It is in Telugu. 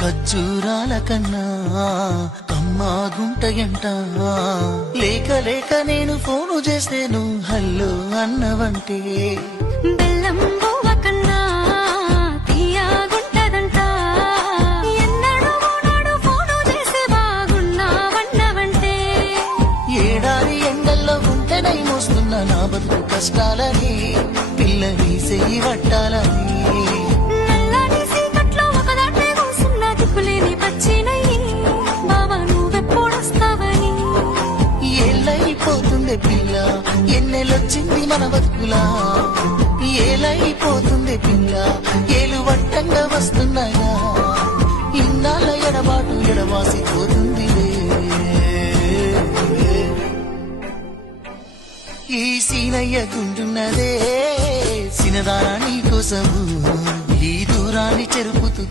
ఖర్జూరాల కన్నా కమ్మా గుంటయంట లేక లేక నేను ఫోను చేసేను హల్లో అన్నవంటే బెల్లం బువ్వ కన్నా తీయగుంటదంట ఎన్నడూ నాడు ఫోను చేసి బాగున్నావన్నవంటే ఏడాది ఎండల్లో గుంటెనై మోస్తున్న నా బతుకు కష్టాలని పిల్లని చెయ్యి పట్టాలని ఏలైపోతుంది పిల్ల ఎన్నెలొచ్చింది మన బతుకులా ఏలైపోతుంది పిల్ల ఏలు వట్టంగా వస్తున్నాయా ఇన్నాళ్ళ ఎడబాటు ఎడవాసిపోతుందిలే ఈ సీనయ్య గుంటున్నదే సినదారా నీ కోసము ఈ దూరాన్ని చెరుపుతూ